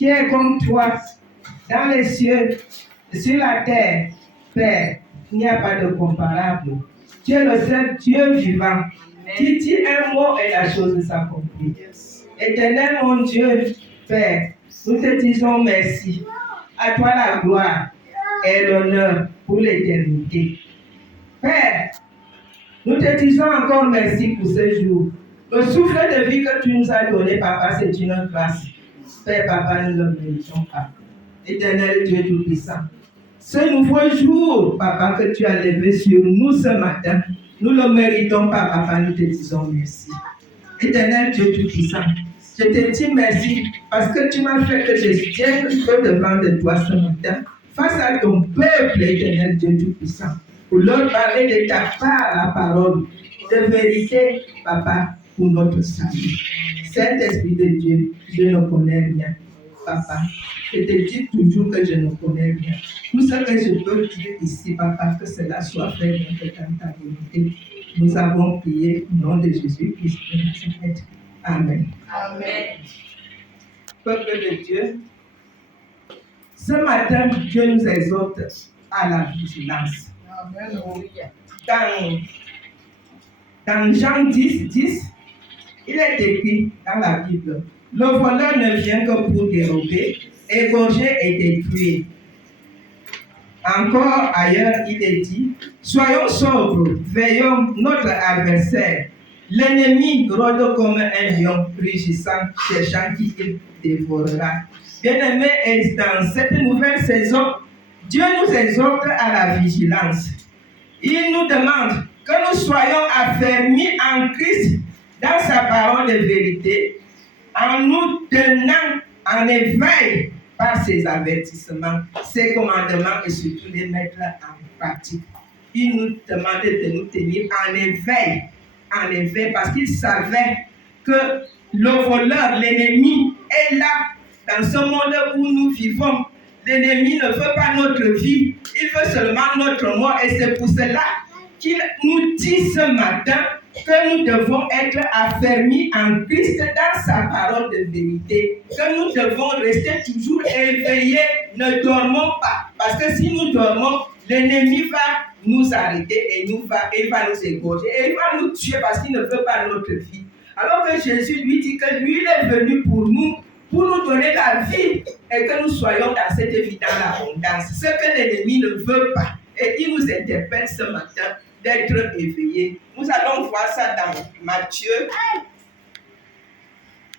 qui est comme toi, dans les cieux, sur la terre, Père, il n'y a pas de comparable. Tu es le seul Dieu vivant. Tu dis un mot et la chose s'accomplit. Éternel mon Dieu, Père, nous te disons merci. À toi la gloire et l'honneur pour l'éternité. Père, nous te disons encore merci pour ce jour. Le souffle de vie que tu nous as donné, Papa, c'est une grâce. Père, Papa, nous ne le méritons pas. Éternel Dieu Tout-Puissant, ce nouveau jour, Papa, que tu as levé sur nous ce matin, nous ne le méritons pas, Papa, nous te disons merci. Éternel Dieu Tout-Puissant, je te dis merci parce que tu m'as fait que je tienne devant de toi ce matin, face à ton peuple, Éternel Dieu Tout-Puissant, pour leur parler de ta part, la parole, de vérité, Papa, pour notre salut. Saint-Esprit de Dieu, je ne connais rien, Papa. Je te dis toujours que je ne connais rien. Tout ce que je peux dire ici, Papa, que cela soit fait dans ta volonté. Nous avons prié au nom de Jésus-Christ de Nazareth. Amen. Amen. Peuple de Dieu, ce matin, Dieu nous exhorte à la vigilance. Amen. Dans Jean 10, il est écrit dans la Bible, le voleur ne vient que pour dérober, égorger et détruire. Encore ailleurs, il est dit, soyons sobres, veillons notre adversaire. L'ennemi rôde comme un lion rugissant, cherchant qui il dévorera. Bien-aimés, dans cette nouvelle saison, Dieu nous exhorte à la vigilance. Il nous demande que nous soyons affermis en Christ dans sa parole de vérité, en nous tenant en éveil par ses avertissements, ses commandements et surtout les mettre en pratique. Il nous demande de nous tenir en éveil, parce qu'il savait que le voleur, l'ennemi, est là dans ce monde où nous vivons. L'ennemi ne veut pas notre vie, il veut seulement notre mort, et c'est pour cela qu'il nous dit ce matin que nous devons être affermis en Christ dans sa parole de vérité, que nous devons rester toujours éveillés, ne dormons pas, parce que si nous dormons, l'ennemi va nous arrêter et il va nous égorger et il va nous tuer parce qu'il ne veut pas notre vie. Alors que Jésus lui dit que lui, il est venu pour nous donner la vie et que nous soyons dans cette vie dans l'abondance. Ce que l'ennemi ne veut pas. Et il nous interpelle ce matin d'être éveillés. Nous allons voir ça dans Matthieu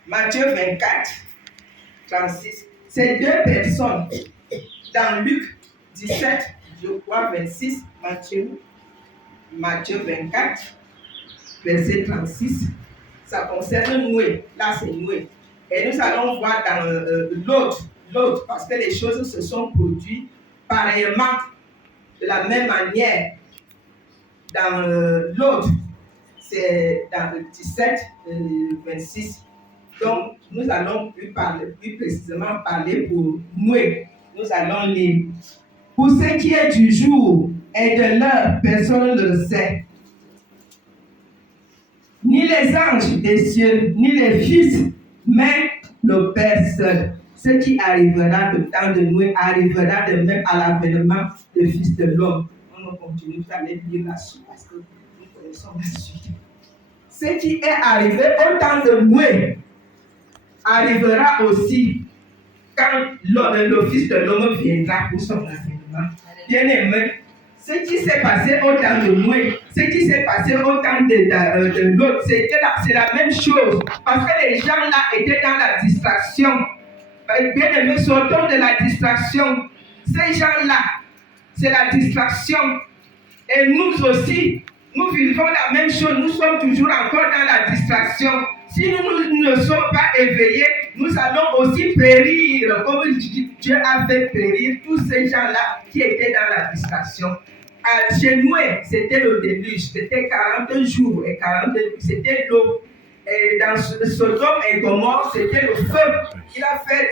24, 36. C'est deux personnes. Dans Luc 17, je crois 26, Matthieu 24, verset 36. Ça concerne Noé. Là, c'est Noé. Et nous allons voir dans l'autre, parce que les choses se sont produites pareillement, de la même manière. Dans l'autre, c'est dans le 17, 26. Donc, nous allons plus précisément parler pour Noé. Nous allons lire. Pour ce qui est du jour et de l'heure, personne ne le sait. Ni les anges des cieux, ni les fils, mais le Père seul. Ce qui arrivera de temps de Noé arrivera de même à l'avènement du Fils de l'homme. On continue, vous allez lire la suite parce que nous connaissons la suite. Ce qui est arrivé au temps de Noé arrivera aussi quand le Fils de l'homme viendra pour son avènement. Bien-aimés, ce qui s'est passé au temps de Noé, ce qui s'est passé au temps de l'autre, c'est la même chose. Parce que les gens là étaient dans la distraction. Bien-aimés, sortons de la distraction. Ces gens-là, c'est la distraction. Et nous aussi, nous vivons la même chose. Nous sommes toujours encore dans la distraction. Si nous ne sommes pas éveillés, nous allons aussi périr, comme Dieu a fait périr tous ces gens-là qui étaient dans la distraction. Chez Noé, c'était le déluge, c'était 40 jours et 40 nuits, c'était l'eau. Et dans Sodome et Gomorrhe, c'était le feu. Il a fait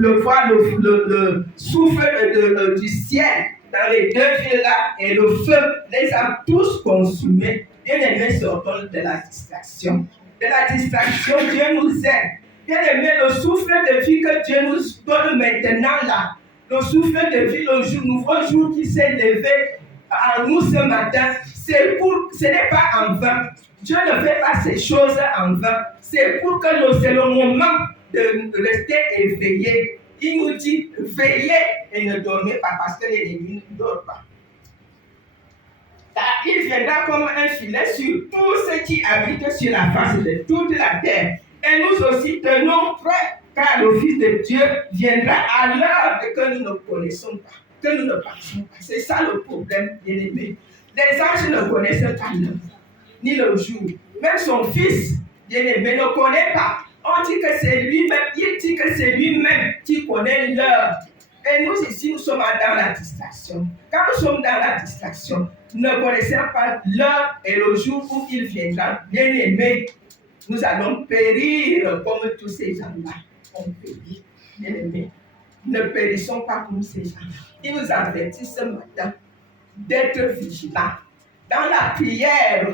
le souffle du ciel dans les deux villes-là, et le feu les a tous consumés. Bien aimés, sortons de la distraction. De la distraction, Dieu nous aide. Bien-aimé, le souffle de vie que Dieu nous donne maintenant là, le souffle de vie, le nouveau jour qui s'est levé à nous ce matin, ce n'est pas en vain. Dieu ne fait pas ces choses en vain. C'est pour que c'est le moment de rester éveillé. Il nous dit, veillez et ne dormez pas parce que l'ennemi ne dort pas. Car il viendra comme un filet sur tous ceux qui habitent sur la face de toute la terre. Et nous aussi tenons prêts, car le Fils de Dieu viendra à l'heure que nous ne connaissons pas, que nous ne pensons pas. C'est ça le problème, bien-aimé. Les anges ne connaissent pas l'heure, ni le jour. Même son Fils, bien-aimé, ne connaît pas. On dit que c'est lui-même, il dit que c'est lui-même qui connaît l'heure. Et nous ici, nous sommes dans la distraction. Quand nous sommes dans la distraction, ne connaissant pas l'heure et le jour où il viendra, bien-aimé, nous allons périr comme tous ces gens-là ont péri. Bien-aimé, ne périssons pas comme ces gens. Il nous avertit ce matin d'être vigilants. Dans la prière,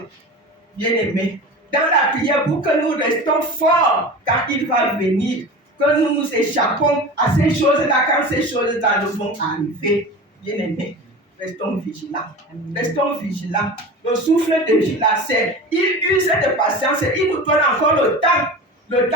bien-aimé, dans la prière pour que nous restons forts quand il va venir, que nous nous échappons à ces choses-là quand ces choses-là vont arriver. Bien-aimé, restons vigilants. Restons vigilants. Le souffle de vie, là, il use de patience, il nous donne encore le temps. Le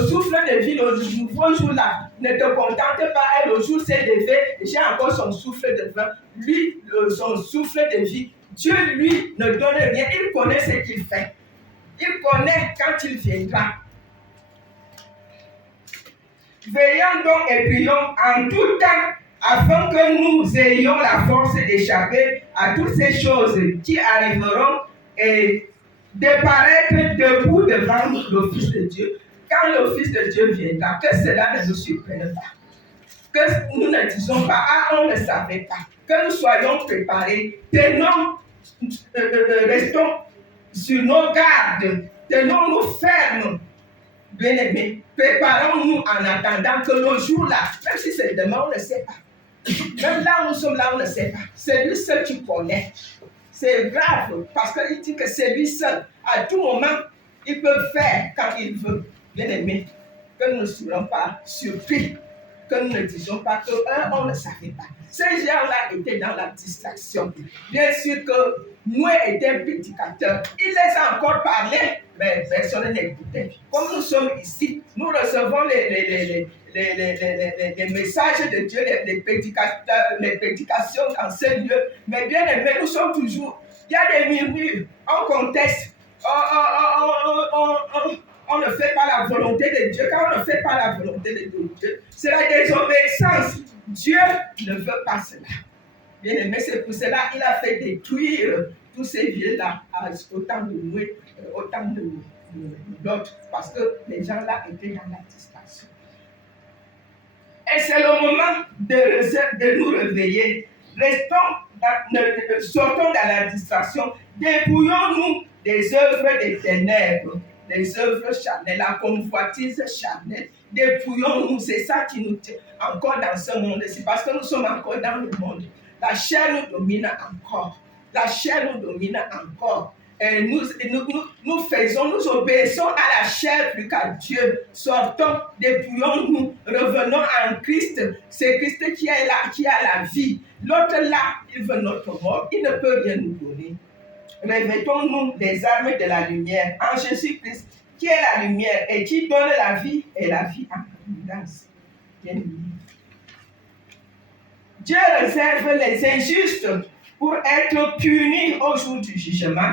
souffle de vie, le nouveau jour là, ne te contente pas. Et le jour s'est levé, j'ai encore son souffle de vin. Lui, son souffle de vie, Dieu, lui, ne donne rien. Il connaît ce qu'il fait. Il connaît quand il viendra. Veillons donc et prions en tout temps, afin que nous ayons la force d'échapper à toutes ces choses qui arriveront et de paraître debout devant le Fils de Dieu. Quand le Fils de Dieu viendra, que cela ne nous surprenne pas. Que nous ne disons pas, ah, on ne savait pas. Que nous soyons préparés. Restons sur nos gardes. Tenons-nous fermes. Bien-aimés, préparons-nous en attendant que le jour là, même si c'est demain, on ne sait pas. Même là où nous sommes là, on ne sait pas. C'est lui seul qui connaît. C'est grave parce qu'il dit que c'est lui seul. À tout moment, il peut faire quand il veut. Bien-aimés, que nous ne serons pas surpris. Que nous ne disions pas qu'on ne savait pas. Ces gens-là étaient dans la distraction. Bien sûr que Noé était un prédicateur. Il les a encore parlé, mais personne n'écoutait. Comme nous sommes ici, nous recevons les messages de Dieu, les prédications dans ce lieu. Mais bien aimé, nous sommes toujours. Il y a des murmures, on conteste. On ne fait pas la volonté de Dieu. Quand on ne fait pas la volonté de Dieu, c'est la désobéissance. Dieu ne veut pas cela. Bien aimé, c'est pour cela qu'il a fait détruire tous ces vieux-là, autant de Noé, autant d'autres, parce que les gens-là étaient dans la distraction. Et c'est le moment de nous réveiller. Sortons dans la distraction, dépouillons-nous des œuvres des ténèbres, des œuvres charnelles, la convoitise charnelle. Dépouillons-nous, c'est ça qui nous tient encore dans ce monde. C'est parce que nous sommes encore dans le monde. La chair nous domine encore. La chair nous domine encore. Et nous obéissons à la chair plus qu'à Dieu. Sortons, dépouillons-nous, revenons en Christ. C'est Christ qui est là, qui a la vie. L'autre là, il veut notre mort. Il ne peut rien nous donner. Revêtons-nous des armes de la lumière en Jésus-Christ, qui est la lumière et qui donne la vie et la vie en abondance. Dieu réserve les injustes pour être punis au jour du jugement.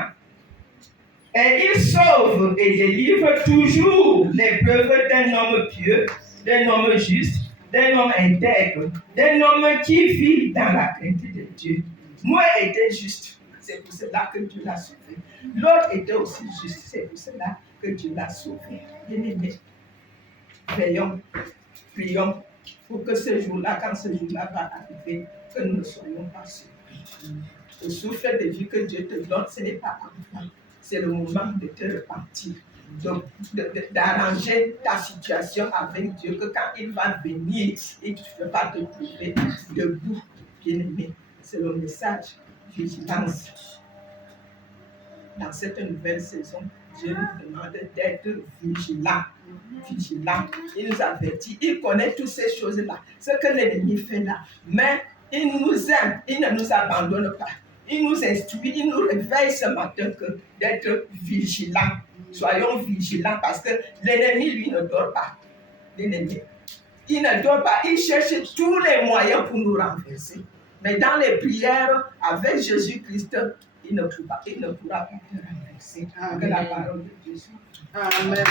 Et il sauve et délivre toujours l'épreuve d'un homme pieux, d'un homme juste, d'un homme intègre, d'un homme qui vit dans la crainte de Dieu. Moi était juste, c'est pour cela que Dieu l'a sauvé. L'autre était aussi juste, c'est pour cela que Dieu l'a sauvé. Bien-aimés, veillons, prions pour que ce jour-là, quand ce jour-là va arriver, que nous ne soyons pas surpris. Le souffle de vie que Dieu te donne, ce n'est pas enfant. C'est le moment de te repentir, d'arranger ta situation avec Dieu, que quand il va venir, il ne va pas te trouver debout, bien-aimé. C'est le message vigilance. Dans cette nouvelle saison, Je lui demande d'être vigilant. Vigilant. Il nous avertit. Il connaît toutes ces choses-là. Ce que l'ennemi fait là. Mais il nous aime. Il ne nous abandonne pas. Il nous instruit. Il nous réveille ce matin d'être vigilants. Soyons vigilants parce que l'ennemi, lui, ne dort pas. L'ennemi. Il ne dort pas. Il cherche tous les moyens pour nous renverser. Mais dans les prières avec Jésus-Christ, il ne pourra pas te renverser. Que la parole de Jésus. Amen.